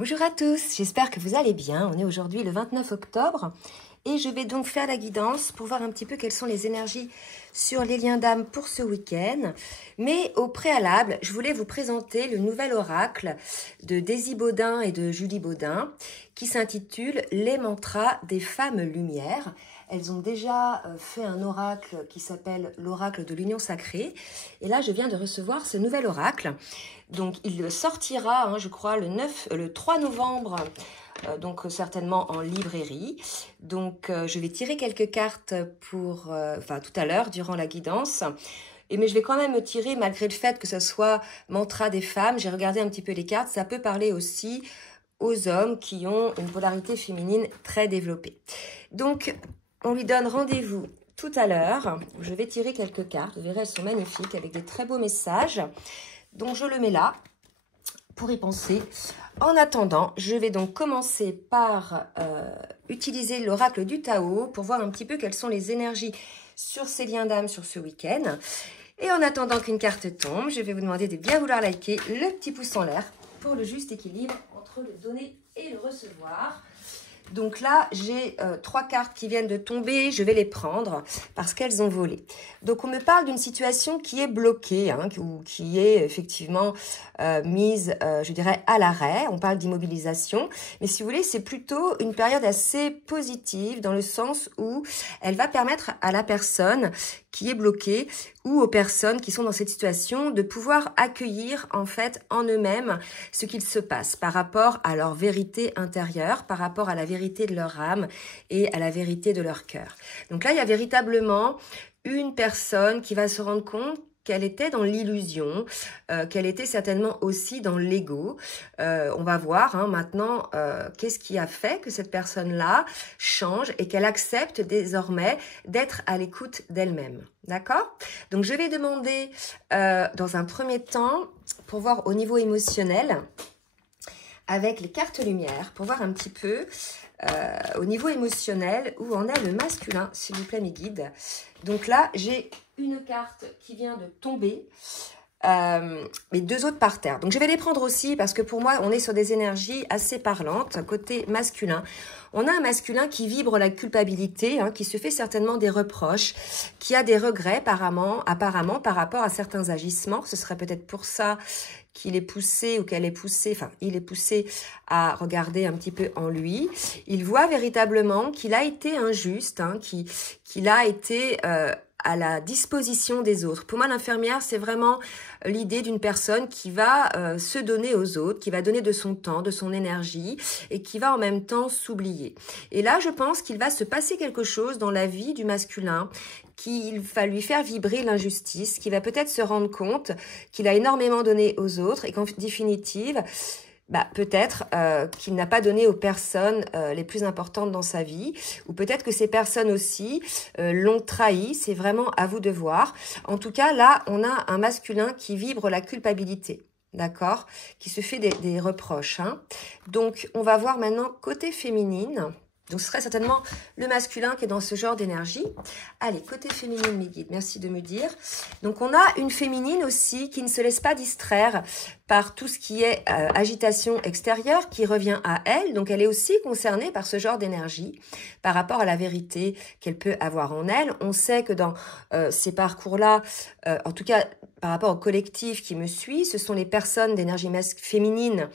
Bonjour à tous, j'espère que vous allez bien. On est aujourd'hui le 29 octobre et je vais donc faire la guidance pour voir un petit peu quelles sont les énergies sur les liens d'âme pour ce week-end. Mais au préalable, je voulais vous présenter le nouvel oracle de Daisy Baudin et de Julie Baudin qui s'intitule « Les mantras des femmes lumière ». Elles ont déjà fait un oracle qui s'appelle l'oracle de l'union sacrée. Et là, je viens de recevoir ce nouvel oracle. Donc, il sortira, je crois, le 3 novembre, donc certainement en librairie. Donc, je vais tirer quelques cartes pour, tout à l'heure, durant la guidance. Mais je vais quand même me tirer, malgré le fait que ce soit mantra des femmes. J'ai regardé un petit peu les cartes. Ça peut parler aussi aux hommes qui ont une polarité féminine très développée. Donc, on lui donne rendez-vous tout à l'heure. Je vais tirer quelques cartes. Vous verrez, elles sont magnifiques avec des très beaux messages. Donc, je le mets là pour y penser. En attendant, je vais donc commencer par utiliser l'oracle du Tao pour voir un petit peu quelles sont les énergies sur ces liens d'âme sur ce week-end. Et en attendant qu'une carte tombe, je vais vous demander de bien vouloir liker le petit pouce en l'air pour le juste équilibre entre le donner et le recevoir. Donc là, j'ai 3 cartes qui viennent de tomber, je vais les prendre parce qu'elles ont volé. Donc on me parle d'une situation qui est bloquée, ou qui est effectivement mise, je dirais, à l'arrêt. On parle d'immobilisation, mais si vous voulez, c'est plutôt une période assez positive dans le sens où elle va permettre à la personne qui est bloquée ou aux personnes qui sont dans cette situation de pouvoir accueillir en fait en eux-mêmes ce qu'il se passe par rapport à leur vérité intérieure, par rapport à la vérité de leur âme et à la vérité de leur cœur. Donc là, il y a véritablement une personne qui va se rendre compte qu'elle était dans l'illusion, qu'elle était certainement aussi dans l'ego. On va voir maintenant qu'est-ce qui a fait que cette personne-là change et qu'elle accepte désormais d'être à l'écoute d'elle-même. D'accord? Donc, je vais demander dans un premier temps, pour voir au niveau émotionnel, avec les cartes lumière, pour voir un petit peu au niveau émotionnel où en est le masculin, s'il vous plaît mes guides. Donc là, j'ai une carte qui vient de tomber, mais 2 autres par terre. Donc je vais les prendre aussi parce que pour moi, on est sur des énergies assez parlantes, côté masculin. On a un masculin qui vibre la culpabilité, qui se fait certainement des reproches, qui a des regrets apparemment par rapport à certains agissements. Ce serait peut-être pour ça qu'il est poussé ou qu'elle est poussée, il est poussé à regarder un petit peu en lui. Il voit véritablement qu'il a été injuste, qu'il a été à la disposition des autres. Pour moi, l'infirmière, c'est vraiment l'idée d'une personne qui va se donner aux autres, qui va donner de son temps, de son énergie et qui va en même temps s'oublier. Et là, je pense qu'il va se passer quelque chose dans la vie du masculin qu'il va lui faire vibrer l'injustice, qui va peut-être se rendre compte qu'il a énormément donné aux autres et qu'en définitive, peut-être qu'il n'a pas donné aux personnes les plus importantes dans sa vie, ou peut-être que ces personnes aussi l'ont trahi, c'est vraiment à vous de voir. En tout cas, là, on a un masculin qui vibre la culpabilité, d'accord, qui se fait des reproches. Donc, on va voir maintenant côté féminine. Donc, ce serait certainement le masculin qui est dans ce genre d'énergie. Allez, côté féminine, mes guides, merci de me dire. Donc, on a une féminine aussi qui ne se laisse pas distraire par tout ce qui est agitation extérieure qui revient à elle. Donc, elle est aussi concernée par ce genre d'énergie par rapport à la vérité qu'elle peut avoir en elle. On sait que dans ces parcours-là, en tout cas par rapport au collectif qui me suit, ce sont les personnes d'énergie féminine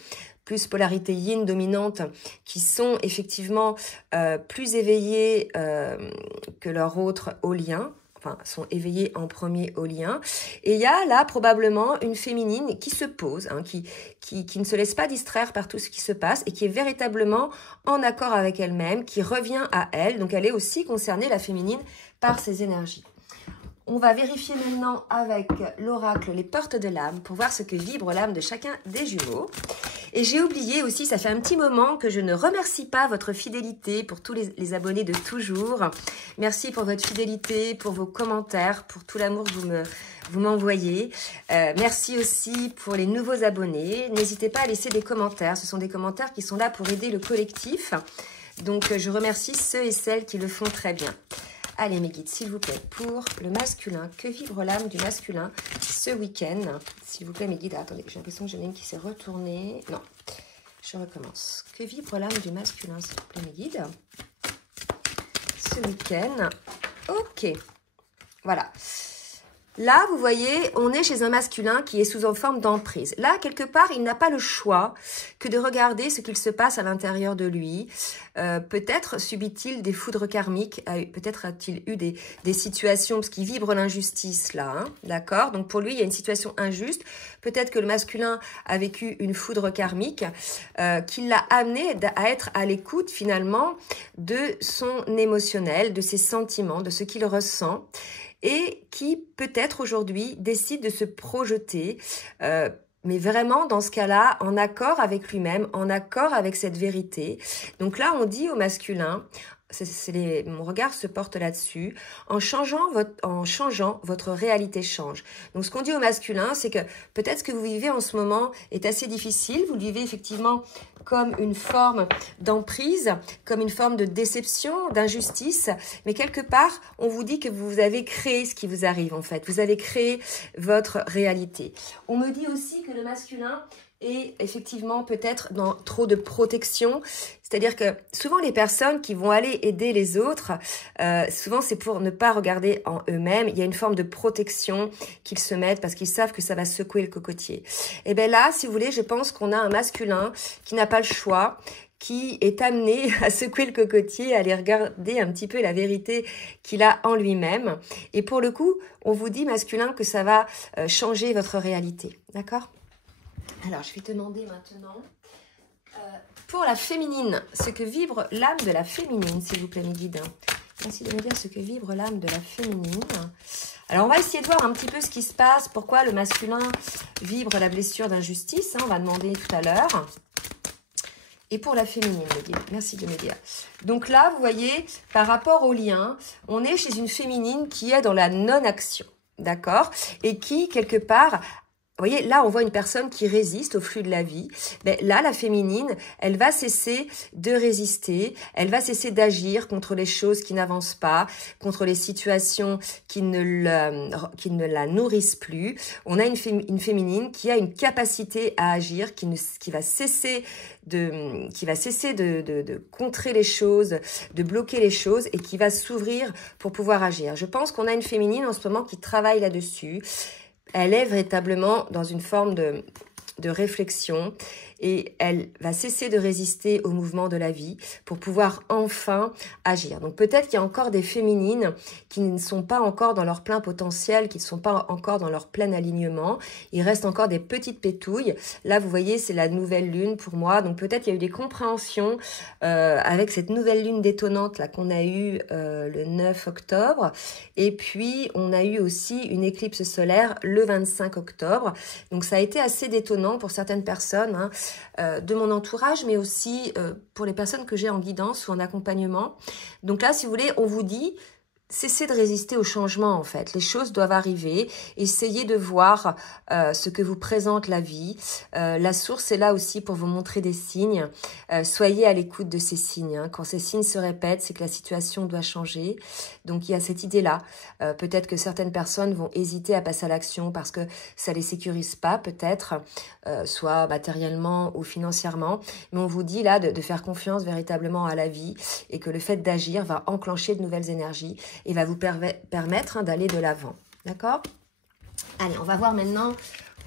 plus polarité yin dominante, qui sont effectivement plus éveillées que leurs autres au lien, sont éveillées en premier au lien. Et il y a là probablement une féminine qui se pose, qui ne se laisse pas distraire par tout ce qui se passe et qui est véritablement en accord avec elle-même, qui revient à elle. Donc elle est aussi concernée, la féminine, par ces énergies. On va vérifier maintenant avec l'oracle les portes de l'âme pour voir ce que vibre l'âme de chacun des jumeaux. Et j'ai oublié aussi, ça fait un petit moment que je ne remercie pas votre fidélité pour tous les abonnés de toujours. Merci pour votre fidélité, pour vos commentaires, pour tout l'amour que vous m'envoyez. Merci aussi pour les nouveaux abonnés. N'hésitez pas à laisser des commentaires. Ce sont des commentaires qui sont là pour aider le collectif. Donc, je remercie ceux et celles qui le font très bien. Allez mes guides, s'il vous plaît, pour le masculin, que vibre l'âme du masculin ce week-end? S'il vous plaît mes guides, attendez, j'ai l'impression que j'en ai une qui s'est retournée. Non, Je recommence. Que vibre l'âme du masculin, s'il vous plaît, mes guides, ce week-end? Ok, voilà. Là, vous voyez, on est chez un masculin qui est sous une forme d'emprise. Là, quelque part, il n'a pas le choix que de regarder ce qu'il se passe à l'intérieur de lui. Peut-être subit-il des foudres karmiques, peut-être a-t-il eu des situations, parce qu'il vibre l'injustice là, hein, d'accord? Donc pour lui, il y a une situation injuste. Peut-être que le masculin a vécu une foudre karmique qui l'a amené à être à l'écoute finalement de son émotionnel, de ses sentiments, de ce qu'il ressent. Et qui peut-être aujourd'hui décide de se projeter, mais vraiment dans ce cas-là, en accord avec lui-même, en accord avec cette vérité. Donc là, on dit au masculin, mon regard se porte là-dessus, en changeant votre réalité change. Donc ce qu'on dit au masculin, c'est que peut-être ce que vous vivez en ce moment est assez difficile, vous le vivez effectivement comme une forme d'emprise, comme une forme de déception, d'injustice, mais quelque part, on vous dit que vous avez créé ce qui vous arrive en fait, vous avez créé votre réalité. On me dit aussi que le masculin est effectivement peut-être dans trop de protection, c'est-à-dire que souvent les personnes qui vont aller aider les autres, souvent c'est pour ne pas regarder en eux-mêmes, il y a une forme de protection qu'ils se mettent parce qu'ils savent que ça va secouer le cocotier. Et bien là, si vous voulez, je pense qu'on a un masculin qui n'a pas le choix, qui est amené à secouer le cocotier, à aller regarder un petit peu la vérité qu'il a en lui-même. Et pour le coup, on vous dit masculin que ça va changer votre réalité, d'accord ? Alors, je vais te demander maintenant, pour la féminine, ce que vibre l'âme de la féminine, s'il vous plaît, mes guides. Merci de me dire ce que vibre l'âme de la féminine. Alors, on va essayer de voir un petit peu ce qui se passe, pourquoi le masculin vibre la blessure d'injustice. Hein, on va demander tout à l'heure. Et pour la féminine, mes guides, merci de me dire. Donc là, vous voyez, par rapport au lien, on est chez une féminine qui est dans la non-action, d'accord? Et qui, quelque part... Vous voyez, là, on voit une personne qui résiste au flux de la vie. Mais là, la féminine, elle va cesser de résister, elle va cesser d'agir contre les choses qui n'avancent pas, contre les situations qui ne la nourrissent plus. On a une féminine qui a une capacité à agir, qui va cesser de contrer les choses, de bloquer les choses et qui va s'ouvrir pour pouvoir agir. Je pense qu'on a une féminine en ce moment qui travaille là-dessus. Elle est véritablement dans une forme de réflexion et elle va cesser de résister au mouvement de la vie pour pouvoir enfin agir. Donc peut-être qu'il y a encore des féminines qui ne sont pas encore dans leur plein potentiel, qui ne sont pas encore dans leur plein alignement. Il reste encore des petites pétouilles. Là, vous voyez, c'est la nouvelle lune pour moi. Donc peut-être qu'il y a eu des compréhensions avec cette nouvelle lune détonnante là qu'on a eue le 9 octobre. Et puis, on a eu aussi une éclipse solaire le 25 octobre. Donc ça a été assez détonnant pour certaines personnes, hein, de mon entourage, mais aussi pour les personnes que j'ai en guidance ou en accompagnement. Donc là, si vous voulez, on vous dit, cessez de résister au changement en fait. Les choses doivent arriver. Essayez de voir ce que vous présente la vie. La source est là aussi pour vous montrer des signes. Soyez à l'écoute de ces signes. Hein. Quand ces signes se répètent, c'est que la situation doit changer. Donc il y a cette idée-là. Peut-être que certaines personnes vont hésiter à passer à l'action parce que ça les sécurise pas, peut-être, soit matériellement ou financièrement. Mais on vous dit là de faire confiance véritablement à la vie et que le fait d'agir va enclencher de nouvelles énergies et va vous permettre d'aller de l'avant. D'accord? Allez, on va voir maintenant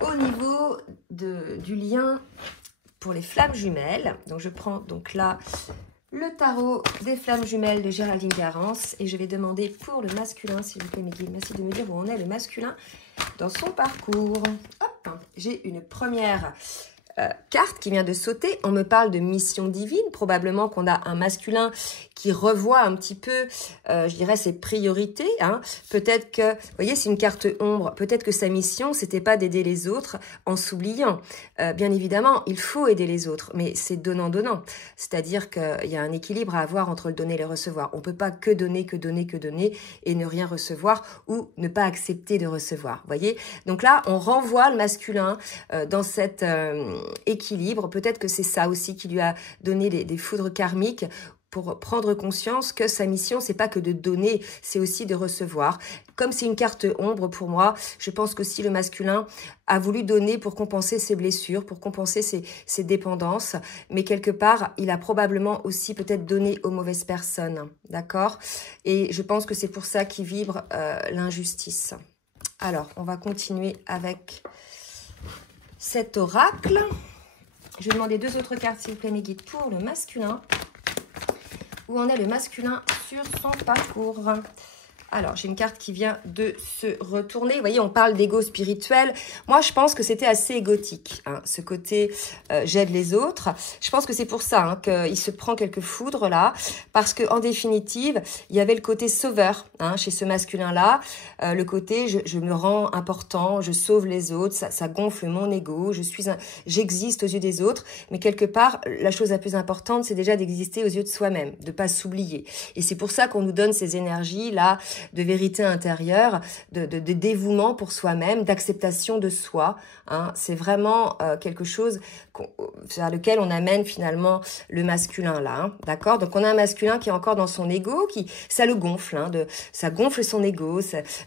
au niveau du lien pour les flammes jumelles. Donc, je prends donc là le tarot des flammes jumelles de Géraldine Garance et je vais demander pour le masculin, s'il vous plaît, mes guides. Merci de me dire où on est le masculin dans son parcours. Hop, j'ai une première carte qui vient de sauter. On me parle de mission divine. Probablement qu'on a un masculin qui revoit un petit peu, je dirais, ses priorités. Hein. Peut-être que, vous voyez, c'est une carte ombre. Peut-être que sa mission, c'était pas d'aider les autres en s'oubliant. Bien évidemment, il faut aider les autres, mais c'est donnant-donnant. C'est-à-dire qu'il y a un équilibre à avoir entre le donner et le recevoir. On peut pas que donner et ne rien recevoir ou ne pas accepter de recevoir. Vous voyez? Donc là, on renvoie le masculin dans cet équilibre. Peut-être que c'est ça aussi qui lui a donné des foudres karmiques pour prendre conscience que sa mission, c'est pas que de donner, c'est aussi de recevoir. Comme c'est une carte ombre pour moi, je pense qu'aussi le masculin a voulu donner pour compenser ses blessures, pour compenser ses dépendances, mais quelque part, il a probablement aussi peut-être donné aux mauvaises personnes, d'accord? Et je pense que c'est pour ça qu'il vibre l'injustice. Alors, on va continuer avec cet oracle. Je vais demander 2 autres cartes, s'il vous plaît, mes guides, pour le masculin. Où en est le masculin sur son parcours? Alors, j'ai une carte qui vient de se retourner. Vous voyez, on parle d'ego spirituel. Moi, je pense que c'était assez égotique, hein, ce côté j'aide les autres. Je pense que c'est pour ça hein, qu'il se prend quelques foudres là, parce que en définitive, il y avait le côté sauveur hein, chez ce masculin-là. Le côté je me rends important, je sauve les autres, ça gonfle mon ego, j'existe aux yeux des autres. Mais quelque part, la chose la plus importante, c'est déjà d'exister aux yeux de soi-même, de pas s'oublier. Et c'est pour ça qu'on nous donne ces énergies-là, de vérité intérieure, de dévouement pour soi-même, d'acceptation de soi. Hein. C'est vraiment quelque chose vers lequel on amène finalement le masculin là. Hein. D'accord? Donc on a un masculin qui est encore dans son ego, ça le gonfle, hein, ça gonfle son ego,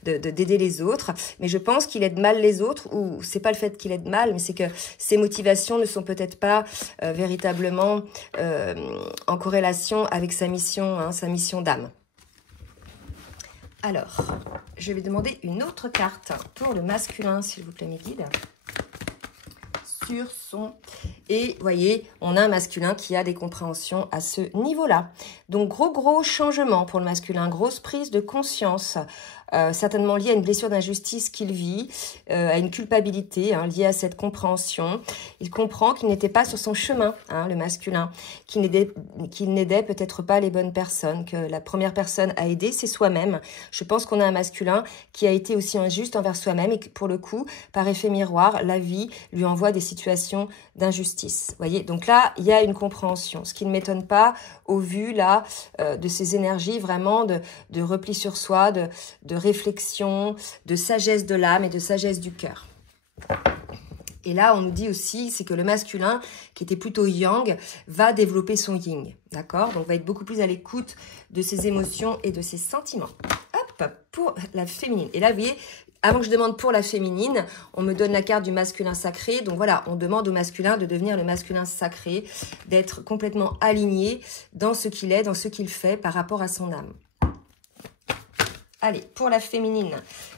d'aider les autres. Mais je pense qu'il aide mal les autres, ou c'est pas le fait qu'il aide mal, mais c'est que ses motivations ne sont peut-être pas véritablement en corrélation avec sa mission d'âme. Alors, je vais demander une autre carte pour le masculin, s'il vous plaît, mes guides. Sur son... Et, vous voyez, on a un masculin qui a des compréhensions à ce niveau-là. Donc, gros changement pour le masculin, grosse prise de conscience, certainement liée à une blessure d'injustice qu'il vit, à une culpabilité liée à cette compréhension. Il comprend qu'il n'était pas sur son chemin, hein, le masculin, qu'il n'aidait peut-être pas les bonnes personnes, que la première personne à aider, c'est soi-même. Je pense qu'on a un masculin qui a été aussi injuste envers soi-même et que pour le coup, par effet miroir, la vie lui envoie des situations d'injustice. Vous voyez, donc là, il y a une compréhension, ce qui ne m'étonne pas au vu là de ces énergies vraiment de repli sur soi, de réflexion, de sagesse de l'âme et de sagesse du cœur. Et là, on nous dit aussi, c'est que le masculin, qui était plutôt yang, va développer son yin, d'accord? Donc, va être beaucoup plus à l'écoute de ses émotions et de ses sentiments. Hop, pour la féminine. Et là, vous voyez, avant que je demande pour la féminine, on me donne la carte du masculin sacré. Donc voilà, on demande au masculin de devenir le masculin sacré, d'être complètement aligné dans ce qu'il est, dans ce qu'il fait par rapport à son âme. Allez, pour la féminine.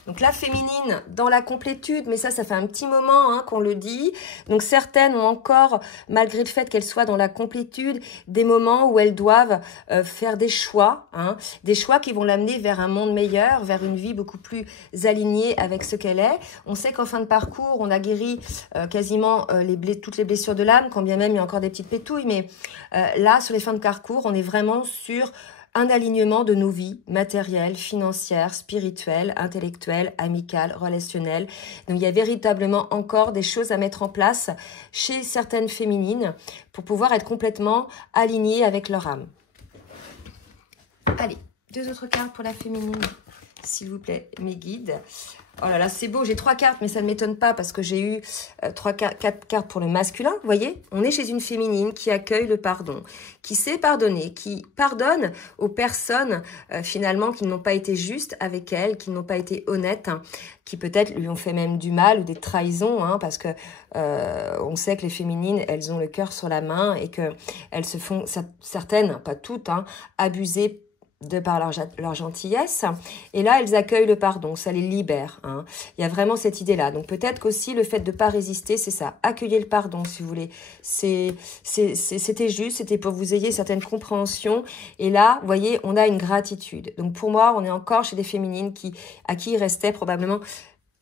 Donc la féminine dans la complétude, mais ça fait un petit moment qu'on le dit. Donc certaines ont encore, malgré le fait qu'elles soient dans la complétude, des moments où elles doivent faire des choix qui vont l'amener vers un monde meilleur, vers une vie beaucoup plus alignée avec ce qu'elle est. On sait qu'en fin de parcours, on a guéri quasiment toutes les blessures de l'âme, quand bien même il y a encore des petites pétouilles, mais là, sur les fins de parcours, on est vraiment sur un alignement de nos vies matérielles, financières, spirituelles, intellectuelles, amicales, relationnelles. Donc, il y a véritablement encore des choses à mettre en place chez certaines féminines pour pouvoir être complètement alignées avec leur âme. Allez, 2 autres cartes pour la féminine, s'il vous plaît, mes guides. Oh là là, c'est beau, j'ai 3 cartes, mais ça ne m'étonne pas parce que j'ai eu 4 cartes pour le masculin. Vous voyez, on est chez une féminine qui accueille le pardon, qui sait pardonner, qui pardonne aux personnes finalement qui n'ont pas été justes avec elle, qui n'ont pas été honnêtes, qui peut-être lui ont fait même du mal ou des trahisons, parce que on sait que les féminines, elles ont le cœur sur la main et qu'elles se font, certaines, pas toutes, abuser de par leur gentillesse. Et là, elles accueillent le pardon, ça les libère. Il y a vraiment cette idée-là. Donc peut-être qu'aussi le fait de ne pas résister, c'est ça. Accueillez le pardon, si vous voulez. C'était juste, c'était pour que vous ayez certaines compréhensions. Et là, vous voyez, on a une gratitude. Donc pour moi, on est encore chez des féminines à qui il restait probablement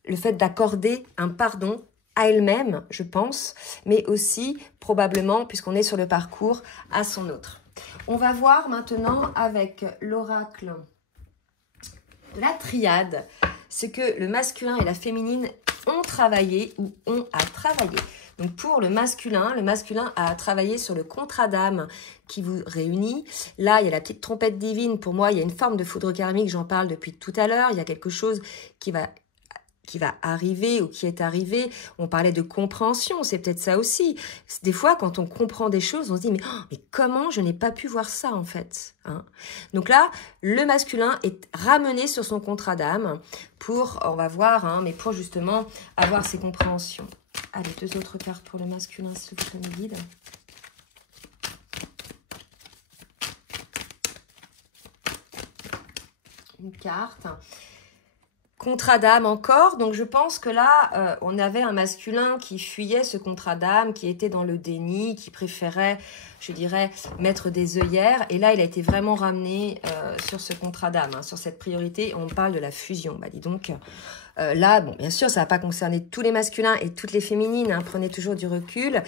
le fait d'accorder un pardon à elle-même, je pense, mais aussi probablement, puisqu'on est sur le parcours, à son autre. On va voir maintenant avec l'oracle de la triade ce que le masculin et la féminine ont travaillé ou ont à travailler. Donc pour le masculin a travaillé sur le contrat d'âme qui vous réunit. Là, il y a la petite trompette divine. Pour moi, il y a une forme de foudre karmique, j'en parle depuis tout à l'heure. Il y a quelque chose qui va qui va arriver ou qui est arrivé. On parlait de compréhension, c'est peut-être ça aussi. Des fois, quand on comprend des choses, on se dit, mais comment je n'ai pas pu voir ça, en fait, hein? Donc là, le masculin est ramené sur son contrat d'âme pour, on va voir, hein, mais pour justement avoir ces compréhensions. Allez, 2 autres cartes pour le masculin, s'il vous plaît, mes guides. Une carte. Contrat d'âme encore, donc je pense que là, on avait un masculin qui fuyait ce contrat d'âme, qui était dans le déni, qui préférait, je dirais, mettre des œillères. Et là, il a été vraiment ramené sur ce contrat d'âme, hein, sur cette priorité. On parle de la fusion. Bah, dis donc, là, bon, bien sûr, ça va pas concerner tous les masculins et toutes les féminines, hein, prenez toujours du recul.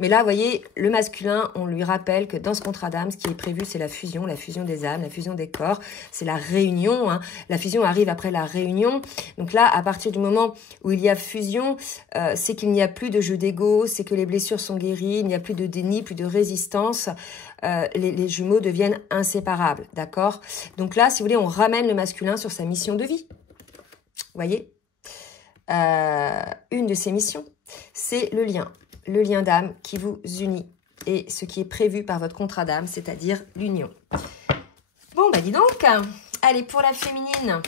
Mais là, vous voyez, le masculin, on lui rappelle que dans ce contrat d'âme, ce qui est prévu, c'est la fusion des âmes, la fusion des corps, c'est la réunion, hein. La fusion arrive après la réunion. Donc là, à partir du moment où il y a fusion, c'est qu'il n'y a plus de jeu d'ego, c'est que les blessures sont guéries, il n'y a plus de déni, plus de résistance. Les jumeaux deviennent inséparables, d'accord? Donc là, si vous voulez, on ramène le masculin sur sa mission de vie. Vous voyez, une de ses missions, c'est le lien d'âme qui vous unit et ce qui est prévu par votre contrat d'âme, c'est-à-dire l'union. Bon, bah dis donc, allez, pour la féminine,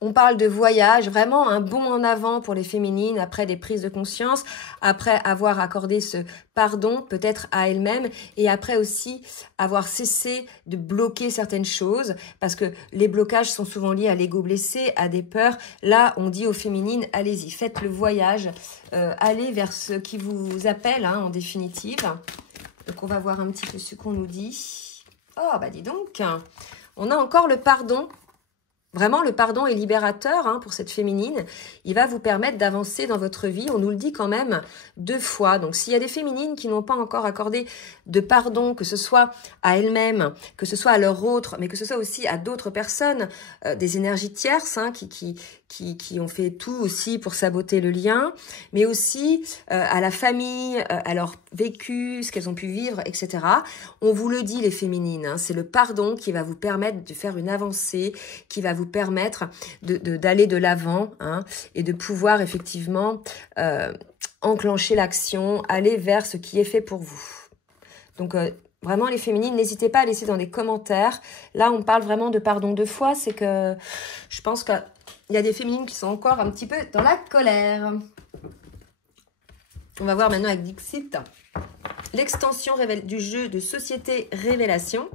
on parle de voyage, vraiment un bond en avant pour les féminines après des prises de conscience, après avoir accordé ce pardon peut-être à elles-mêmes et après aussi avoir cessé de bloquer certaines choses parce que les blocages sont souvent liés à l'ego blessé, à des peurs. Là, on dit aux féminines, allez-y, faites le voyage, allez vers ce qui vous appelle, hein, en définitive. Donc, on va voir un petit peu ce qu'on nous dit. Oh, bah dis donc, on a encore le pardon. Vraiment, le pardon est libérateur, hein, pour cette féminine. Il va vous permettre d'avancer dans votre vie. On nous le dit quand même 2 fois. Donc, s'il y a des féminines qui n'ont pas encore accordé de pardon, que ce soit à elles-mêmes, que ce soit à leur autre, mais que ce soit aussi à d'autres personnes, des énergies tierces, hein, qui ont fait tout aussi pour saboter le lien, mais aussi à la famille, à leur vécu, ce qu'elles ont pu vivre, etc. On vous le dit, les féminines, hein, c'est le pardon qui va vous permettre de faire une avancée, qui va vous permettre d'aller de l'avant, hein, et de pouvoir effectivement enclencher l'action, aller vers ce qui est fait pour vous. Donc, vraiment, les féminines, n'hésitez pas à laisser dans les commentaires. Là, on parle vraiment de pardon 2 fois. C'est que je pense qu'il y a des féminines qui sont encore un petit peu dans la colère. On va voir maintenant avec Dixit l'extension du jeu de société révélation.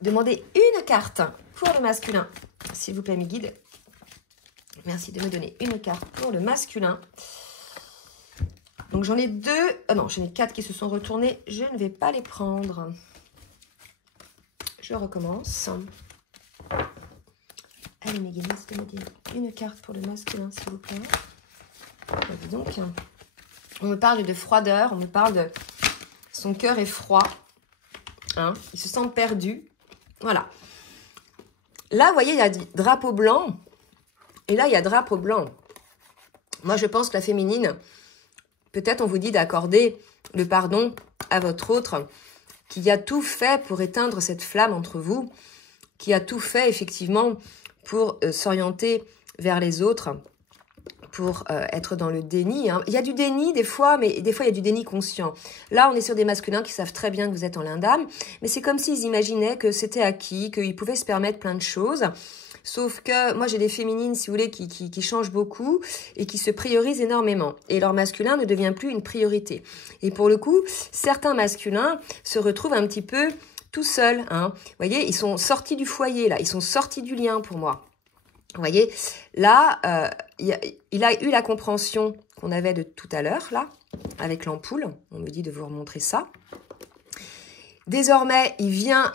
Demandez une carte pour le masculin, s'il vous plaît, mes guides. Merci de me donner une carte pour le masculin. Donc, j'en ai 2. Ah non, j'en ai 4 qui se sont retournés. Je ne vais pas les prendre. Je recommence. Allez, mes guides, de me dire une carte pour le masculin, s'il vous plaît. Dis donc, on me parle de froideur. On me parle de son cœur est froid. Hein, il se sent perdu. Voilà. Là, vous voyez, il y a drapeau blanc. Et là, il y a drapeau blanc. Moi, je pense que la féminine, peut-être on vous dit d'accorder le pardon à votre autre, qui a tout fait pour éteindre cette flamme entre vous, qui a tout fait, effectivement, pour s'orienter vers les autres, pour être dans le déni. Hein. Il y a du déni des fois, mais des fois, il y a du déni conscient. Là, on est sur des masculins qui savent très bien que vous êtes en lien d'âme, mais c'est comme s'ils imaginaient que c'était acquis, qu'ils pouvaient se permettre plein de choses. Sauf que moi, j'ai des féminines, si vous voulez, qui changent beaucoup et qui se priorisent énormément. Et leur masculin ne devient plus une priorité. Et pour le coup, certains masculins se retrouvent un petit peu tout seuls. Hein. Vous voyez, ils sont sortis du foyer, là. Ils sont sortis du lien pour moi. Vous voyez, là, il a eu la compréhension qu'on avait de tout à l'heure, là, avec l'ampoule. On me dit de vous remontrer ça. Désormais, il vient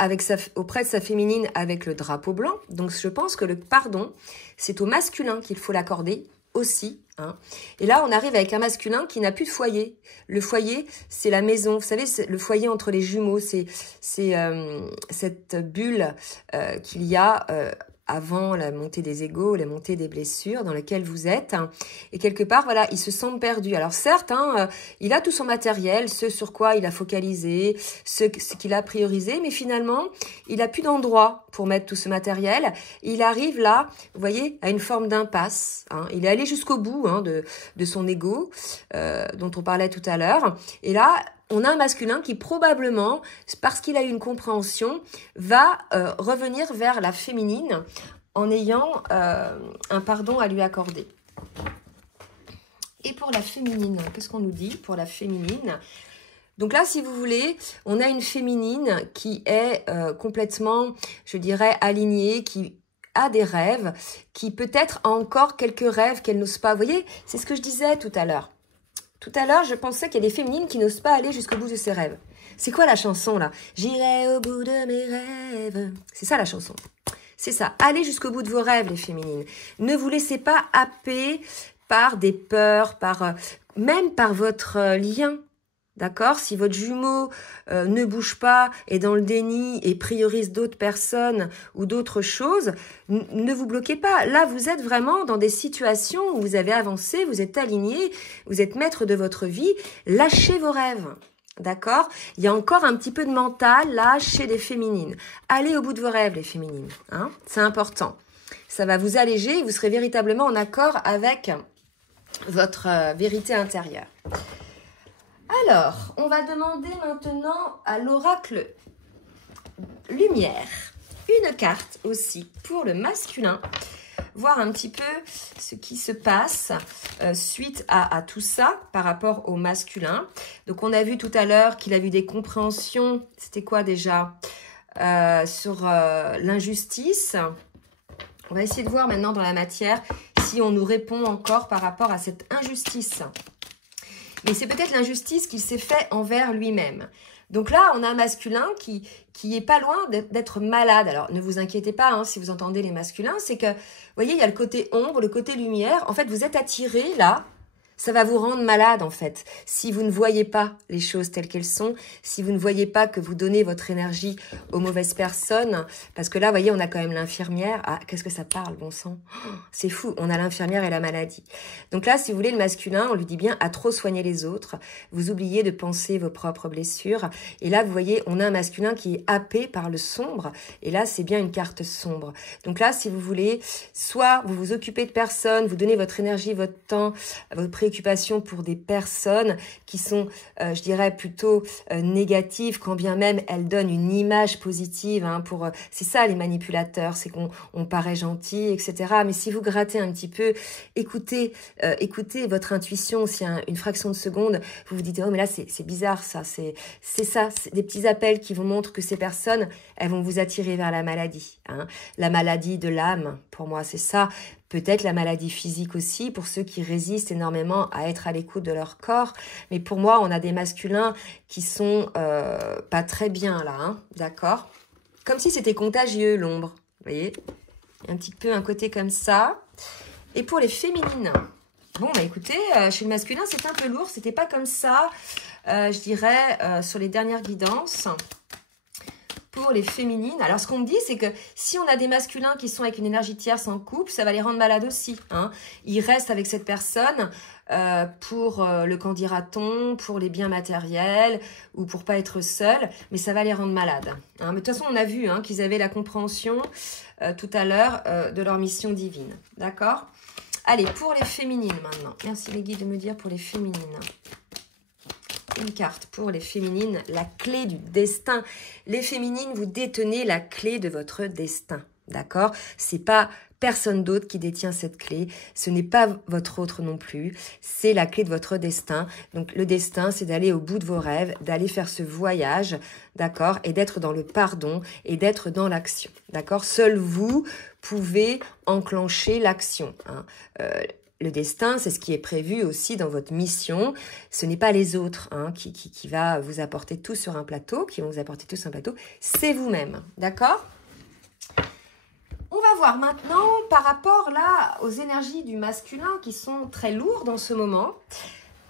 auprès de sa féminine avec le drapeau blanc. Donc, je pense que le pardon, c'est au masculin qu'il faut l'accorder aussi. Hein. Et là, on arrive avec un masculin qui n'a plus de foyer. Le foyer, c'est la maison. Vous savez, c'est le foyer entre les jumeaux. C'est cette bulle qu'il y a avant la montée des égos, la montée des blessures dans laquelle vous êtes. Et quelque part, voilà, il se sent perdu. Alors certes, hein, il a tout son matériel, ce sur quoi il a focalisé, ce qu'il a priorisé, mais finalement, il n'a plus d'endroit pour mettre tout ce matériel. Il arrive là, vous voyez, à une forme d'impasse. Hein. Il est allé jusqu'au bout hein, de son ego, dont on parlait tout à l'heure. Et là, on a un masculin qui probablement, parce qu'il a eu une compréhension, va revenir vers la féminine en ayant un pardon à lui accorder. Et pour la féminine, qu'est-ce qu'on nous dit pour la féminine? Donc là, si vous voulez, on a une féminine qui est complètement, je dirais, alignée, qui a des rêves, qui peut-être a encore quelques rêves qu'elle n'ose pas. Vous voyez, c'est ce que je disais tout à l'heure. Tout à l'heure, je pensais qu'il y a des féminines qui n'osent pas aller jusqu'au bout de ses rêves. C'est quoi la chanson là? J'irai au bout de mes rêves. C'est ça la chanson. C'est ça. Allez jusqu'au bout de vos rêves, les féminines. Ne vous laissez pas happer par des peurs, même par votre lien. D'accord? Si votre jumeau ne bouge pas, est dans le déni et priorise d'autres personnes ou d'autres choses, ne vous bloquez pas. Là, vous êtes vraiment dans des situations où vous avez avancé, vous êtes aligné, vous êtes maître de votre vie. Lâchez vos rêves. D'accord? Il y a encore un petit peu de mental là chez les féminines. Allez au bout de vos rêves, les féminines. Hein? C'est important. Ça va vous alléger et vous serez véritablement en accord avec votre vérité intérieure. Alors, on va demander maintenant à l'oracle Lumière une carte aussi pour le masculin. Voir un petit peu ce qui se passe suite à tout ça par rapport au masculin. Donc, on a vu tout à l'heure qu'il a eu des compréhensions. C'était quoi déjà sur l'injustice. On va essayer de voir maintenant dans la matière si on nous répond encore par rapport à cette injustice. Mais c'est peut-être l'injustice qu'il s'est fait envers lui-même. Donc là, on a un masculin qui est pas loin d'être malade. Alors, ne vous inquiétez pas hein, si vous entendez les masculins. C'est que, vous voyez, il y a le côté ombre, le côté lumière. En fait, vous êtes attiré là. Ça va vous rendre malade, en fait. Si vous ne voyez pas les choses telles qu'elles sont, si vous ne voyez pas que vous donnez votre énergie aux mauvaises personnes, parce que là, vous voyez, on a quand même l'infirmière. Ah, qu'est-ce que ça parle, bon sang? C'est fou, on a l'infirmière et la maladie. Donc là, si vous voulez, le masculin, on lui dit bien à trop soigner les autres. Vous oubliez de penser vos propres blessures. Et là, vous voyez, on a un masculin qui est happé par le sombre. Et là, c'est bien une carte sombre. Donc là, si vous voulez, soit vous vous occupez de personnes, vous donnez votre énergie, votre temps, votre préoccupation pour des personnes qui sont, je dirais, plutôt négatives, quand bien même elles donnent une image positive. Hein, c'est ça les manipulateurs, c'est qu'on paraît gentil, etc. Mais si vous grattez un petit peu, écoutez votre intuition. S'il y a une fraction de seconde, vous vous dites oh mais là c'est bizarre ça, c'est ça, c'est des petits appels qui vous montrent que ces personnes, elles vont vous attirer vers la maladie. Hein. La maladie de l'âme, pour moi c'est ça. Peut-être la maladie physique aussi, pour ceux qui résistent énormément à être à l'écoute de leur corps. Mais pour moi, on a des masculins qui sont pas très bien là, hein, d'accord? Comme si c'était contagieux, l'ombre, vous voyez? Un petit peu un côté comme ça. Et pour les féminines, bon, bah écoutez, chez le masculin, c'est un peu lourd. C'était pas comme ça, je dirais, sur les dernières guidances. Pour les féminines. Alors, ce qu'on me dit, c'est que si on a des masculins qui sont avec une énergie tierce en couple, ça va les rendre malades aussi. Hein. Ils restent avec cette personne pour le qu'en dira-t-on, pour les biens matériels ou pour pas être seuls, mais ça va les rendre malades. Hein. Mais de toute façon, on a vu hein, qu'ils avaient la compréhension tout à l'heure de leur mission divine. D'accord? Allez, pour les féminines maintenant. Merci les guides de me dire pour les féminines. Une carte pour les féminines, la clé du destin. Les féminines, vous détenez la clé de votre destin, d'accord? C'est pas personne d'autre qui détient cette clé, ce n'est pas votre autre non plus, c'est la clé de votre destin. Donc le destin, c'est d'aller au bout de vos rêves, d'aller faire ce voyage, d'accord? Et d'être dans le pardon et d'être dans l'action, d'accord? Seul vous pouvez enclencher l'action, hein. Le destin, c'est ce qui est prévu aussi dans votre mission. Ce n'est pas les autres hein, qui va vous apporter tout sur un plateau, qui vont vous apporter tout sur un plateau. C'est vous-même, d'accord? On va voir maintenant par rapport là aux énergies du masculin qui sont très lourdes en ce moment.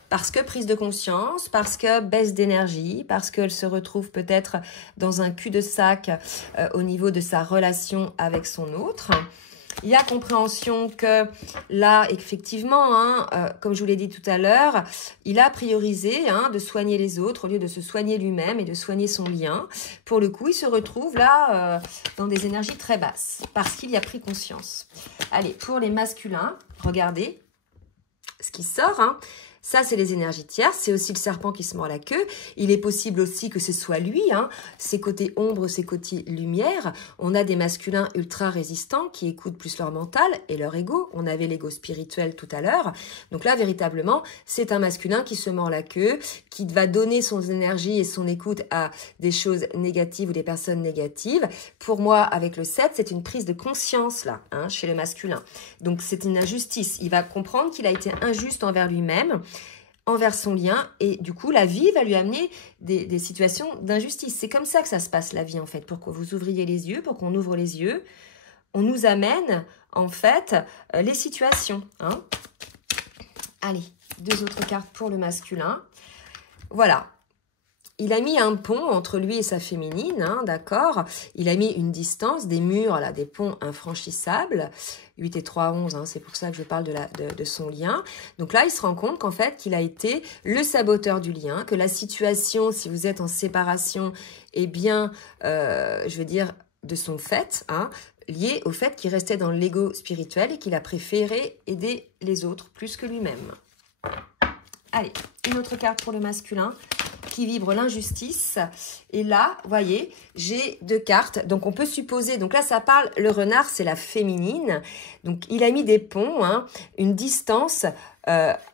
Parce que prise de conscience, parce que baisse d'énergie, parce qu'elle se retrouve peut-être dans un cul-de-sac au niveau de sa relation avec son autre. Il y a compréhension que là, effectivement, hein, comme je vous l'ai dit tout à l'heure, il a priorisé hein, de soigner les autres au lieu de se soigner lui-même et de soigner son lien. Pour le coup, il se retrouve là dans des énergies très basses parce qu'il y a pris conscience. Allez, pour les masculins, regardez ce qui sort. Hein. Ça, c'est les énergies tierces. C'est aussi le serpent qui se mord la queue. Il est possible aussi que ce soit lui, hein, ses côtés ombre, ses côtés lumière. On a des masculins ultra résistants qui écoutent plus leur mental et leur ego. On avait l'ego spirituel tout à l'heure. Donc là, véritablement, c'est un masculin qui se mord la queue, qui va donner son énergie et son écoute à des choses négatives ou des personnes négatives. Pour moi, avec le 7, c'est une prise de conscience, là, hein, chez le masculin. Donc, c'est une injustice. Il va comprendre qu'il a été injuste envers lui-même, envers son lien, et du coup, la vie va lui amener des situations d'injustice. C'est comme ça que ça se passe, la vie, en fait, pour que vous ouvriez les yeux, pour qu'on ouvre les yeux. On nous amène, en fait, les situations. Hein. Allez, 2 autres cartes pour le masculin. Voilà. Il a mis un pont entre lui et sa féminine, hein, d'accord. Il a mis une distance, des murs, là, des ponts infranchissables. 8 et 3, 11, hein, c'est pour ça que je parle de son lien. Donc là, il se rend compte qu'en fait, qu'il a été le saboteur du lien, que la situation, si vous êtes en séparation, est bien, je veux dire, de son fait, hein, lié au fait qu'il restait dans l'ego spirituel et qu'il a préféré aider les autres plus que lui-même. Allez, une autre carte pour le masculin qui vibre l'injustice. Et là, voyez, j'ai 2 cartes. Donc, on peut supposer... Donc là, ça parle... Le renard, c'est la féminine. Donc, il a mis des ponts, hein, une distance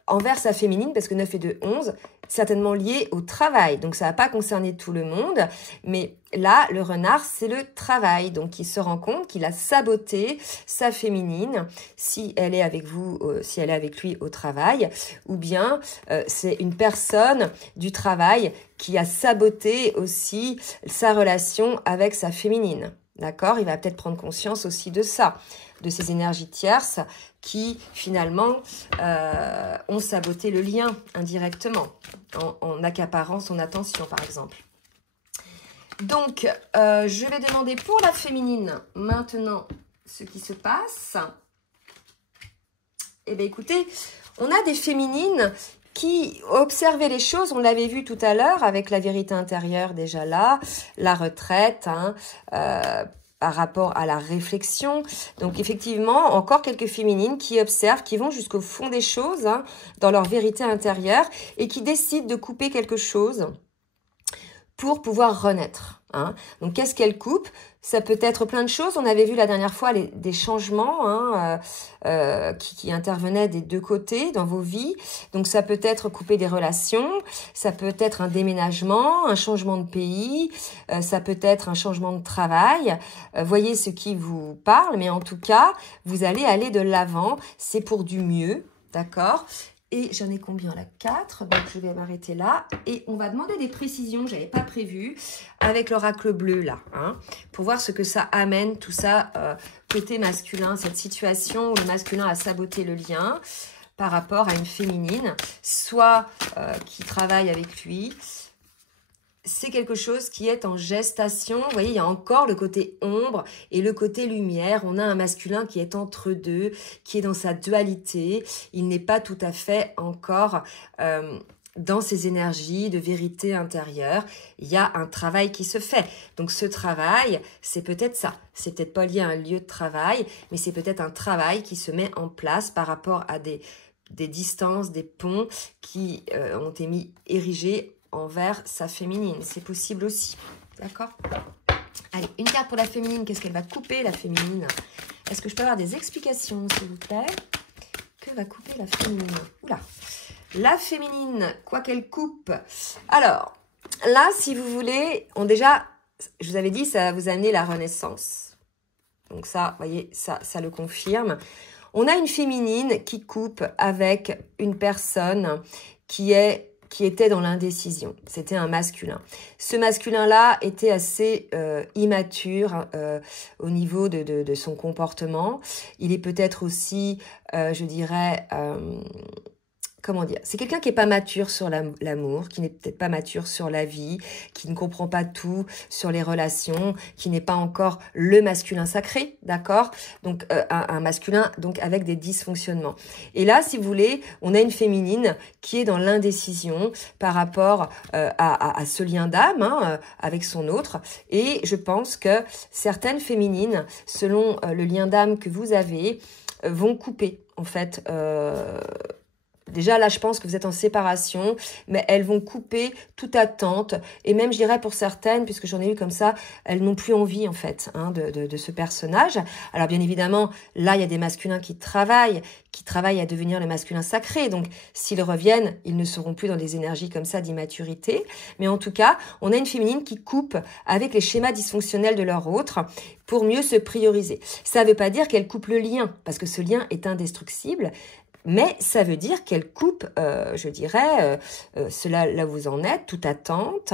envers sa féminine, parce que 9 et 2, 11, certainement lié au travail. Donc, ça va pas concerner tout le monde. Mais là, le renard, c'est le travail. Donc, il se rend compte qu'il a saboté sa féminine si elle est avec vous, si elle est avec lui au travail. Ou bien, c'est une personne du travail qui a saboté aussi sa relation avec sa féminine. D'accord? Il va peut-être prendre conscience aussi de ça, de ces énergies tierces qui, finalement, ont saboté le lien indirectement, en accaparant son attention, par exemple. Donc, je vais demander pour la féminine, maintenant, ce qui se passe. Eh bien, écoutez, on a des féminines qui observaient les choses, on l'avait vu tout à l'heure avec la vérité intérieure déjà là, la retraite, hein, par rapport à la réflexion. Donc effectivement, encore quelques féminines qui observent, qui vont jusqu'au fond des choses, hein, dans leur vérité intérieure et qui décident de couper quelque chose pour pouvoir renaître. Hein. Donc, qu'est-ce qu'elle coupe? Ça peut être plein de choses. On avait vu la dernière fois des changements hein, qui intervenaient des 2 côtés dans vos vies. Donc, ça peut être couper des relations, ça peut être un déménagement, un changement de pays, ça peut être un changement de travail. Voyez ce qui vous parle, mais en tout cas, vous allez aller de l'avant. C'est pour du mieux, d'accord ? Et j'en ai combien là? 4. Donc, je vais m'arrêter là. Et on va demander des précisions, je n'avais pas prévu, avec l'oracle bleu là. Hein, pour voir ce que ça amène, tout ça, côté masculin, cette situation où le masculin a saboté le lien par rapport à une féminine, soit qui travaille avec lui. C'est quelque chose qui est en gestation. Vous voyez, il y a encore le côté ombre et le côté lumière. On a un masculin qui est entre deux, qui est dans sa dualité. Il n'est pas tout à fait encore dans ses énergies de vérité intérieure. Il y a un travail qui se fait. Donc ce travail, c'est peut-être ça. C'est peut-être pas lié à un lieu de travail, mais c'est peut-être un travail qui se met en place par rapport à des distances, des ponts qui ont été érigés envers sa féminine. C'est possible aussi. D'accord? Allez, une carte pour la féminine. Qu'est-ce qu'elle va couper, la féminine? Est-ce que je peux avoir des explications, s'il vous plaît? Que va couper la féminine? Oula. La féminine, quoi qu'elle coupe. Alors, là, si vous voulez, déjà, je vous avais dit, ça va vous amener la renaissance. Donc ça, vous voyez, ça le confirme. On a une féminine qui coupe avec une personne qui était dans l'indécision. C'était un masculin. Ce masculin-là était assez immature au niveau de son comportement. Il est peut-être aussi, je dirais, comment dire, c'est quelqu'un qui n'est pas mature sur l'amour, qui n'est peut-être pas mature sur la vie, qui ne comprend pas tout sur les relations, qui n'est pas encore le masculin sacré, d'accord? Donc un masculin donc avec des dysfonctionnements. Et là, si vous voulez, on a une féminine qui est dans l'indécision par rapport à ce lien d'âme hein, avec son autre. Et je pense que certaines féminines, selon le lien d'âme que vous avez, vont couper en fait. Déjà, là, je pense que vous êtes en séparation, mais elles vont couper toute attente. Et même, je dirais, pour certaines, puisque j'en ai eu comme ça, elles n'ont plus envie, en fait, hein, de ce personnage. Alors, bien évidemment, là, il y a des masculins qui travaillent à devenir le masculin sacré. Donc, s'ils reviennent, ils ne seront plus dans des énergies comme ça d'immaturité. Mais en tout cas, on a une féminine qui coupe avec les schémas dysfonctionnels de leur autre pour mieux se prioriser. Ça ne veut pas dire qu'elle coupe le lien, parce que ce lien est indestructible. Mais ça veut dire qu'elle coupe, je dirais, cela là où vous en êtes, toute attente,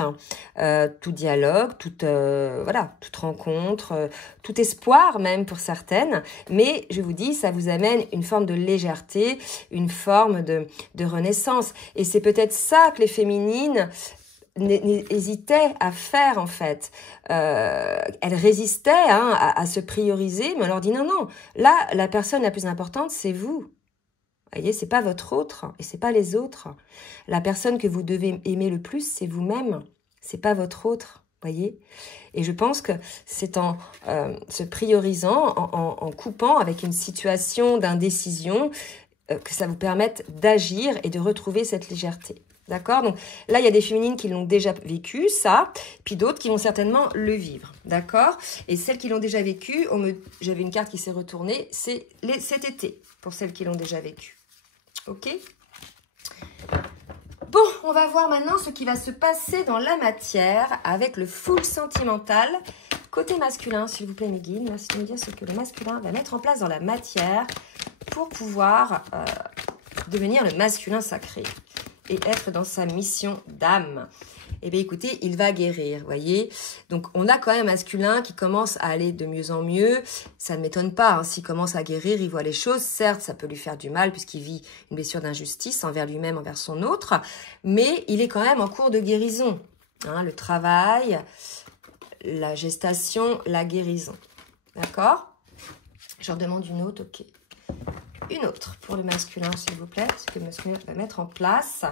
tout dialogue, toute rencontre, tout espoir même pour certaines. Mais je vous dis, ça vous amène une forme de légèreté, une forme de renaissance. Et c'est peut-être ça que les féminines hésitaient à faire en fait. Elles résistaient hein, à se prioriser, mais on leur dit non, là, la personne la plus importante, c'est vous. Vous voyez, c'est pas votre autre et c'est pas les autres. La personne que vous devez aimer le plus, c'est vous-même. C'est pas votre autre. Voyez. Et je pense que c'est en se priorisant, en coupant avec une situation d'indécision, que ça vous permette d'agir et de retrouver cette légèreté. D'accord? Donc là, il y a des féminines qui l'ont déjà vécu, ça, puis d'autres qui vont certainement le vivre. D'accord? Et celles qui l'ont déjà vécu, j'avais une carte qui s'est retournée, c'est cet été, pour celles qui l'ont déjà vécu. Ok? Bon, on va voir maintenant ce qui va se passer dans la matière avec le full sentimental. Côté masculin, s'il vous plaît, mes guides, merci de me dire ce que le masculin va mettre en place dans la matière pour pouvoir devenir le masculin sacré et être dans sa mission d'âme. Eh bien, écoutez, il va guérir, voyez. Donc, on a quand même un masculin qui commence à aller de mieux en mieux. Ça ne m'étonne pas, hein, s'il commence à guérir, il voit les choses. Certes, ça peut lui faire du mal puisqu'il vit une blessure d'injustice envers lui-même, envers son autre. Mais il est quand même en cours de guérison. Hein, le travail, la gestation, la guérison. D'accord? J'en demande une autre, ok. Une autre pour le masculin, s'il vous plaît, ce que le masculin va mettre en place.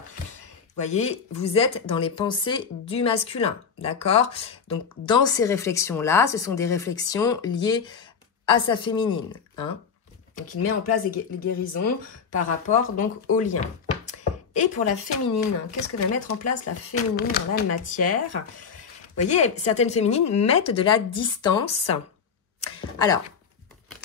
Vous voyez, vous êtes dans les pensées du masculin, d'accord? Donc, dans ces réflexions-là, ce sont des réflexions liées à sa féminine. Hein? Donc, il met en place des guérisons par rapport donc au lien. Et pour la féminine, qu'est-ce que va mettre en place la féminine dans la matière? Vous voyez, certaines féminines mettent de la distance. Alors,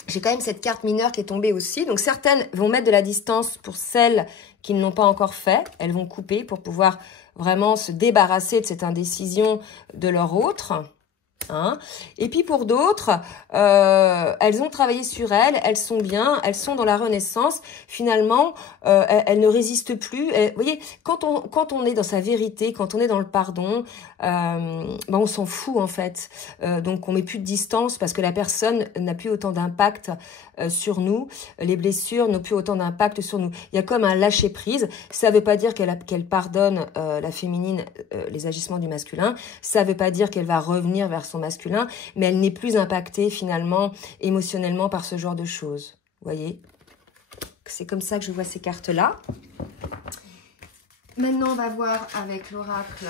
j'ai quand même cette carte mineure qui est tombée aussi. Donc, certaines vont mettre de la distance pour celles qui ne l'ont pas encore fait. Elles vont couper pour pouvoir vraiment se débarrasser de cette indécision de leur autre. Hein. Et puis pour d'autres, elles ont travaillé sur elles sont bien, elles sont dans la renaissance. Finalement, elles ne résistent plus. Vous voyez, quand on est dans sa vérité, quand on est dans le pardon, on s'en fout en fait. Donc on met plus de distance parce que la personne n'a plus autant d'impact sur nous. Les blessures n'ont plus autant d'impact sur nous. Il y a comme un lâcher prise. Ça ne veut pas dire qu'elle pardonne la féminine, les agissements du masculin. Ça ne veut pas dire qu'elle va revenir vers son masculin, mais elle n'est plus impactée finalement émotionnellement par ce genre de choses. Vous voyez? C'est comme ça que je vois ces cartes-là. Maintenant, on va voir avec l'oracle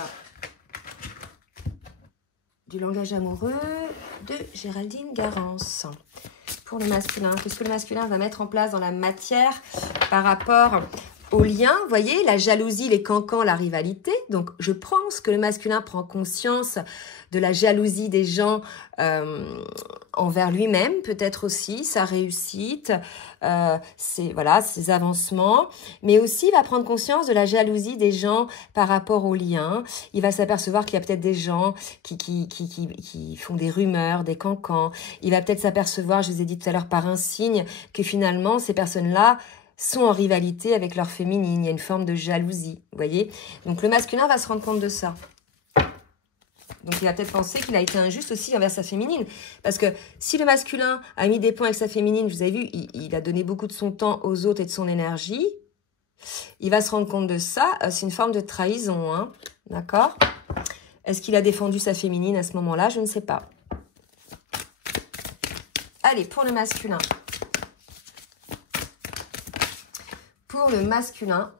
du langage amoureux de Géraldine Garance. Pour le masculin, qu'est-ce que le masculin va mettre en place dans la matière par rapport au lien? Vous voyez, la jalousie, les cancans, la rivalité. Donc, je pense que le masculin prend conscience de la jalousie des gens envers lui-même, peut-être aussi, sa réussite, ses avancements. Mais aussi, il va prendre conscience de la jalousie des gens par rapport au lien. Il va s'apercevoir qu'il y a peut-être des gens qui font des rumeurs, des cancans. Il va peut-être s'apercevoir, je vous ai dit tout à l'heure par un signe, que finalement, ces personnes-là sont en rivalité avec leur féminine. Il y a une forme de jalousie, vous voyez. Donc, le masculin va se rendre compte de ça. Donc, il va peut-être penser qu'il a été injuste aussi envers sa féminine. Parce que si le masculin a mis des points avec sa féminine, vous avez vu, il a donné beaucoup de son temps aux autres et de son énergie. Il va se rendre compte de ça. C'est une forme de trahison, hein, d'accord? Est-ce qu'il a défendu sa féminine à ce moment-là? Je ne sais pas. Allez, pour le masculin. Pour le masculin,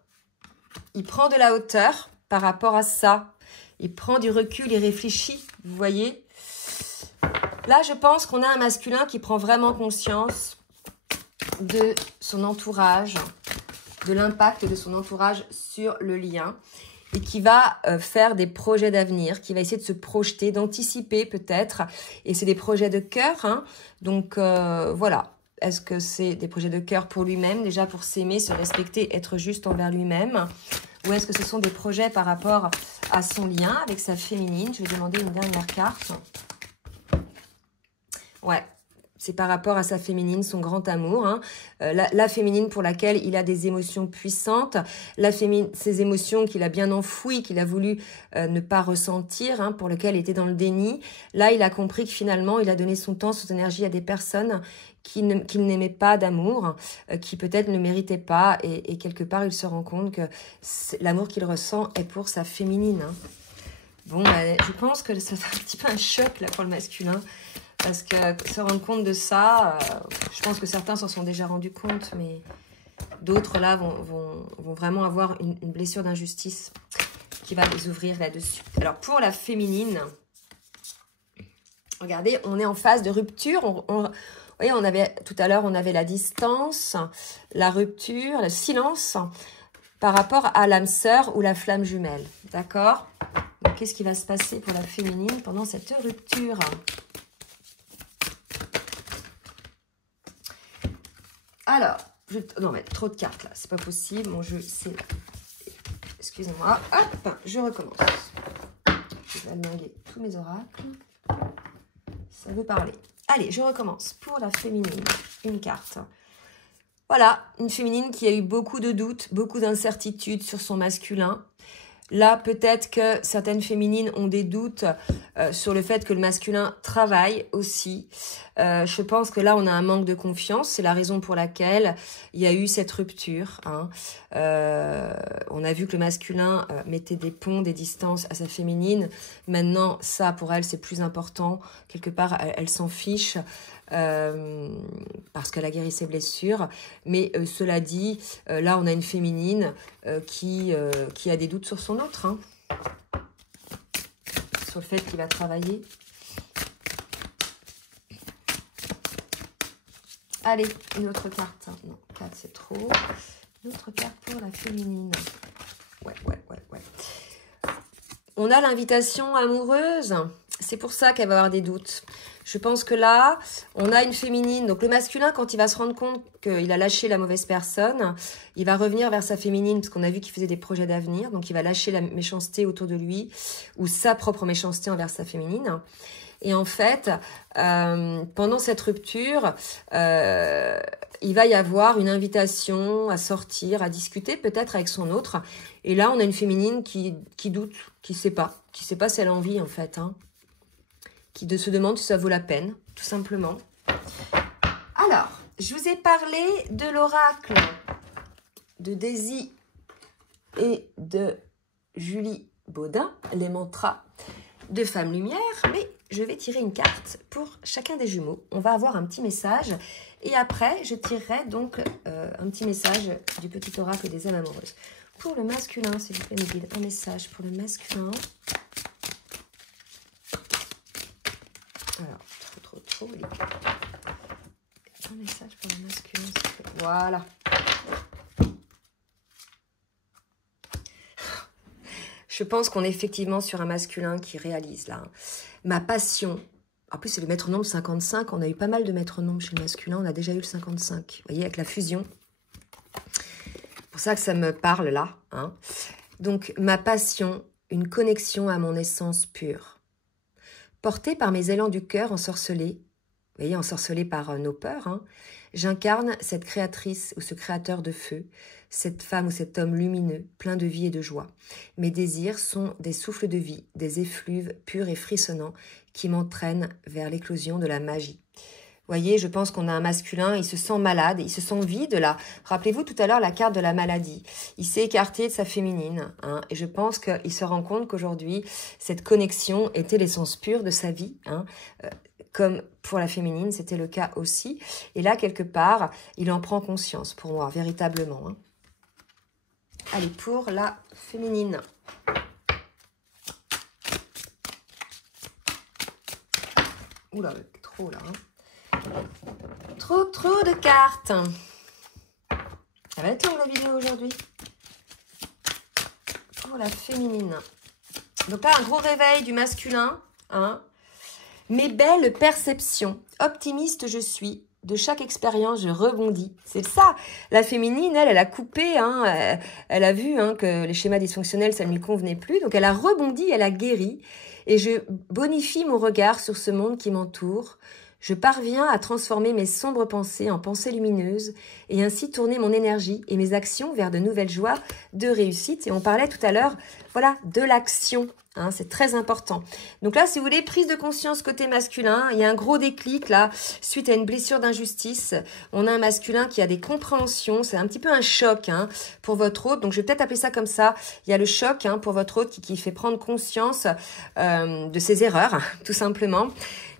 il prend de la hauteur par rapport à ça. Il prend du recul, il réfléchit, vous voyez? Là, je pense qu'on a un masculin qui prend vraiment conscience de son entourage, de l'impact de son entourage sur le lien et qui va faire des projets d'avenir, qui va essayer de se projeter, d'anticiper peut-être. Et c'est des projets de cœur, hein. Donc voilà. Est-ce que c'est des projets de cœur pour lui-même, déjà pour s'aimer, se respecter, être juste envers lui-même? Ou est-ce que ce sont des projets par rapport à son lien avec sa féminine? Je vais demander une dernière carte. Ouais, c'est par rapport à sa féminine, son grand amour. Hein. La féminine pour laquelle il a des émotions puissantes. Ces émotions qu'il a bien enfouies, qu'il a voulu ne pas ressentir, hein, pour lesquelles il était dans le déni. Là, il a compris que finalement, il a donné son temps, son énergie à des personnes qu'il n'aimait pas d'amour, qui peut-être ne méritaient pas. Et quelque part, il se rend compte que l'amour qu'il ressent est pour sa féminine. Hein. Bon, je pense que ça fait un petit peu un choc là pour le masculin. Parce que se rendre compte de ça, je pense que certains s'en sont déjà rendus compte, mais d'autres là vont vraiment avoir une blessure d'injustice qui va les ouvrir là-dessus. Alors pour la féminine, regardez, on est en phase de rupture. Vous voyez, tout à l'heure, on avait la distance, la rupture, le silence par rapport à l'âme sœur ou la flamme jumelle. D'accord? Donc qu'est-ce qui va se passer pour la féminine pendant cette rupture? Alors, non mais trop de cartes là, c'est pas possible, mon jeu c'est... Excusez-moi, hop, je recommence. Je vais allinguer tous mes oracles. Ça veut parler. Allez, je recommence. Pour la féminine, une carte. Voilà, une féminine qui a eu beaucoup de doutes, beaucoup d'incertitudes sur son masculin. Là, peut-être que certaines féminines ont des doutes sur le fait que le masculin travaille aussi. Je pense que là, on a un manque de confiance. C'est la raison pour laquelle il y a eu cette rupture. Hein. On a vu que le masculin mettait des ponts, des distances à sa féminine. Maintenant, ça, pour elle, c'est plus important. Quelque part, elle s'en fiche. Parce qu'elle a guéri ses blessures. Mais cela dit, là, on a une féminine qui a des doutes sur son autre. Hein. Sur le fait qu'il va travailler. Allez, une autre carte. Non, 4, c'est trop. Une autre carte pour la féminine. Ouais. On a l'invitation amoureuse. C'est pour ça qu'elle va avoir des doutes. Je pense que là, on a une féminine. Donc, le masculin, quand il va se rendre compte qu'il a lâché la mauvaise personne, il va revenir vers sa féminine, parce qu'on a vu qu'il faisait des projets d'avenir. Donc, il va lâcher la méchanceté autour de lui, ou sa propre méchanceté envers sa féminine. Et en fait, pendant cette rupture, il va y avoir une invitation à sortir, à discuter peut-être avec son autre. Et là, on a une féminine qui doute, qui sait pas si elle a envie en fait, hein. Qui se demande si ça vaut la peine, tout simplement. Alors, je vous ai parlé de l'oracle de Daisy et de Julie Baudin, les mantras de Femme Lumière, mais je vais tirer une carte pour chacun des jumeaux. On va avoir un petit message et après, je tirerai donc un petit message du petit oracle des âmes amoureuses. Pour le masculin, s'il vous plaît, nous guide un message pour le masculin. Alors, trop. Un message pour le masculin, s'il vous plaît. Voilà. Je pense qu'on est effectivement sur un masculin qui réalise là. Ma passion. En plus, c'est le maître-nombre 55. On a eu pas mal de maîtres-nombres chez le masculin. On a déjà eu le 55. Vous voyez, avec la fusion. C'est pour ça que ça me parle là. Hein. Donc, ma passion, une connexion à mon essence pure. Portée par mes élans du cœur ensorcelés, vous voyez, ensorcelés par nos peurs, hein, j'incarne cette créatrice ou ce créateur de feu, cette femme ou cet homme lumineux, plein de vie et de joie. Mes désirs sont des souffles de vie, des effluves purs et frissonnants qui m'entraînent vers l'éclosion de la magie. Vous voyez, je pense qu'on a un masculin, il se sent malade, il se sent vide là. Rappelez-vous tout à l'heure la carte de la maladie. Il s'est écarté de sa féminine. Hein, et je pense qu'il se rend compte qu'aujourd'hui, cette connexion était l'essence pure de sa vie. Hein, comme pour la féminine, c'était le cas aussi. Et là, quelque part, il en prend conscience pour moi, véritablement. Hein. Allez, pour la féminine. Oula, trop là. Hein. Trop de cartes. Ça va être long la vidéo aujourd'hui. Pour la féminine. Donc là, un gros réveil du masculin. Hein. Mes belles perceptions. Optimiste je suis. De chaque expérience, je rebondis. C'est ça. La féminine, elle a coupé. Hein, elle a vu hein, que les schémas dysfonctionnels, ça ne lui convenait plus. Donc, elle a rebondi, elle a guéri. Et je bonifie mon regard sur ce monde qui m'entoure. Je parviens à transformer mes sombres pensées en pensées lumineuses et ainsi tourner mon énergie et mes actions vers de nouvelles joies de réussite. Et on parlait tout à l'heure, voilà, de l'action. Hein, c'est très important. Donc là, si vous voulez, prise de conscience côté masculin, il y a un gros déclic là, suite à une blessure d'injustice. On a un masculin qui a des compréhensions, c'est un petit peu un choc hein, pour votre hôte. Donc je vais peut-être appeler ça comme ça. Il y a le choc hein, pour votre hôte qui fait prendre conscience de ses erreurs, tout simplement.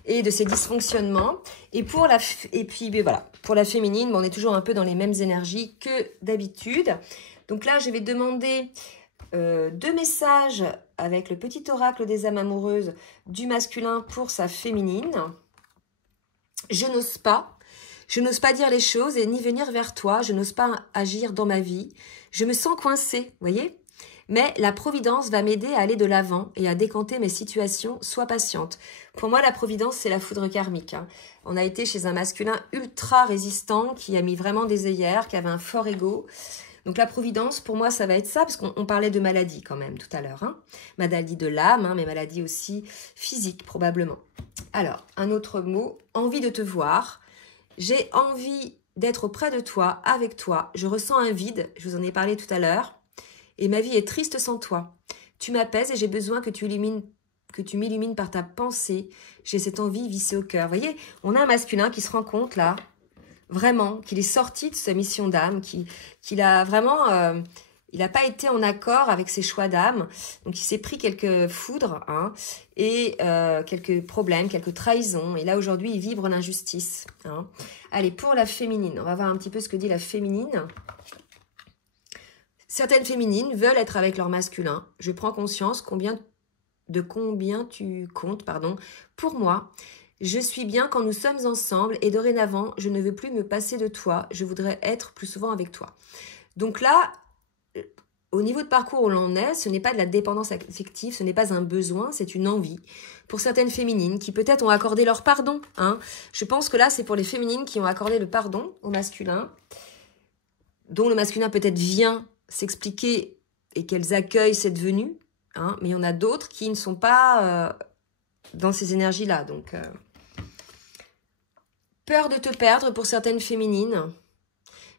Et de ses dysfonctionnements. Et puis voilà, pour la féminine, on est toujours un peu dans les mêmes énergies que d'habitude. Donc là, je vais demander 2 messages avec le petit oracle des âmes amoureuses du masculin pour sa féminine. Je n'ose pas dire les choses et ni venir vers toi. Je n'ose pas agir dans ma vie. Je me sens coincée, voyez ? Mais la providence va m'aider à aller de l'avant et à décanter mes situations. Sois patiente. Pour moi, la providence, c'est la foudre karmique. Hein. On a été chez un masculin ultra résistant qui a mis vraiment des œillères, qui avait un fort ego. Donc la providence, pour moi, ça va être ça, parce qu'on parlait de maladie quand même tout à l'heure. Hein. Maladie de l'âme, hein, mais maladie aussi physique probablement. Alors, un autre mot, envie de te voir. J'ai envie d'être auprès de toi, avec toi. Je ressens un vide, je vous en ai parlé tout à l'heure. Et ma vie est triste sans toi. Tu m'apaises et j'ai besoin que tu m'illumines par ta pensée. J'ai cette envie vissée au cœur. Vous voyez, on a un masculin qui se rend compte là, vraiment, qu'il est sorti de sa mission d'âme, qu'il a vraiment, il n'a pas été en accord avec ses choix d'âme. Donc il s'est pris quelques foudres hein, et quelques problèmes, quelques trahisons. Et là aujourd'hui, il vibre l'injustice. Hein. Allez, pour la féminine, on va voir un petit peu ce que dit la féminine. Certaines féminines veulent être avec leur masculin. Je prends conscience de combien tu comptes, pour moi. Je suis bien quand nous sommes ensemble et dorénavant, je ne veux plus me passer de toi. Je voudrais être plus souvent avec toi. Donc là, au niveau de parcours où l'on est, ce n'est pas de la dépendance affective, ce n'est pas un besoin, c'est une envie. Pour certaines féminines qui peut-être ont accordé leur pardon. Hein. Je pense que là, c'est pour les féminines qui ont accordé le pardon au masculin, dont le masculin peut-être vient s'expliquer et qu'elles accueillent cette venue, hein, mais il y en a d'autres qui ne sont pas dans ces énergies-là. Donc, peur de te perdre pour certaines féminines.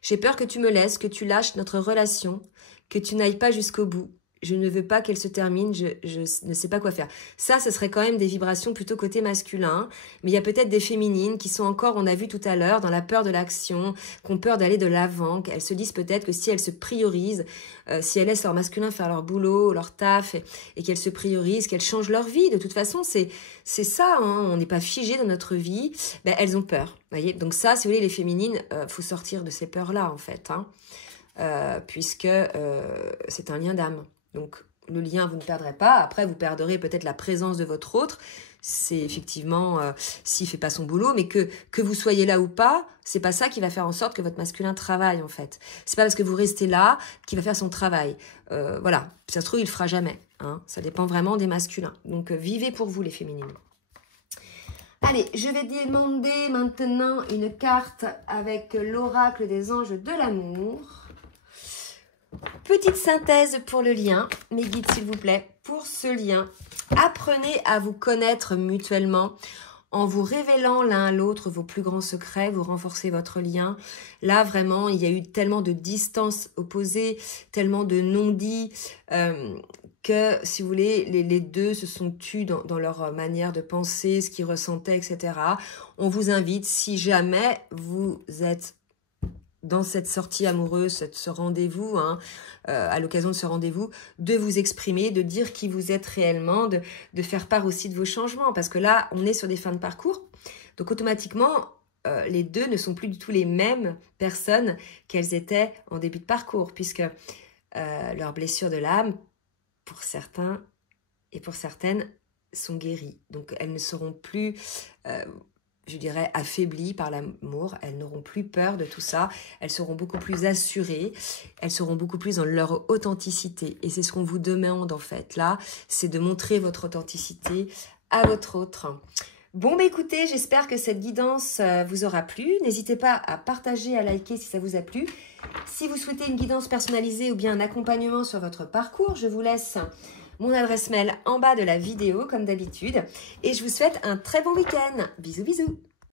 J'ai peur que tu me laisses, que tu lâches notre relation, que tu n'ailles pas jusqu'au bout. Je ne veux pas qu'elle se termine, je ne sais pas quoi faire. Ça, ce serait quand même des vibrations plutôt côté masculin. Mais il y a peut-être des féminines qui sont encore, on a vu tout à l'heure, dans la peur de l'action, qui ont peur d'aller de l'avant, qu'elles se disent peut-être que si elles se priorisent, si elles laissent leur masculin faire leur boulot, leur taf, et qu'elles se priorisent, qu'elles changent leur vie. De toute façon, c'est ça, hein, on n'est pas figé dans notre vie. Ben, elles ont peur, voyez. Donc ça, si vous voulez, les féminines, faut sortir de ces peurs-là, en fait, hein, puisque c'est un lien d'âme. Donc, le lien, vous ne perdrez pas. Après, vous perdrez peut-être la présence de votre autre. C'est effectivement, s'il ne fait pas son boulot, mais que vous soyez là ou pas, c'est pas ça qui va faire en sorte que votre masculin travaille, en fait. C'est pas parce que vous restez là qu'il va faire son travail. Voilà. Ça se trouve, il le fera jamais. Hein. Ça dépend vraiment des masculins. Donc, vivez pour vous, les féminines. Allez, je vais demander maintenant une carte avec l'oracle des anges de l'amour. Petite synthèse pour le lien, mes guides s'il vous plaît, pour ce lien. Apprenez à vous connaître mutuellement en vous révélant l'un à l'autre vos plus grands secrets, vous renforcez votre lien. Là, vraiment, il y a eu tellement de distances opposées, tellement de non-dits, que, si vous voulez, les deux se sont tus dans leur manière de penser, ce qu'ils ressentaient, etc. On vous invite, si jamais vous êtes dans cette sortie amoureuse, ce rendez-vous, hein, à l'occasion de ce rendez-vous, de vous exprimer, de dire qui vous êtes réellement, de faire part aussi de vos changements. Parce que là, on est sur des fins de parcours. Donc automatiquement, les deux ne sont plus du tout les mêmes personnes qu'elles étaient en début de parcours, puisque leurs blessures de l'âme, pour certains et pour certaines, sont guéries. Donc elles ne seront plus, je dirais, affaiblies par l'amour. Elles n'auront plus peur de tout ça. Elles seront beaucoup plus assurées. Elles seront beaucoup plus dans leur authenticité. Et c'est ce qu'on vous demande en fait là, c'est de montrer votre authenticité à votre autre. Bon, bah écoutez, j'espère que cette guidance vous aura plu. N'hésitez pas à partager, à liker si ça vous a plu. Si vous souhaitez une guidance personnalisée ou bien un accompagnement sur votre parcours, je vous laisse mon adresse mail en bas de la vidéo, comme d'habitude. Et je vous souhaite un très bon week-end. Bisous, bisous.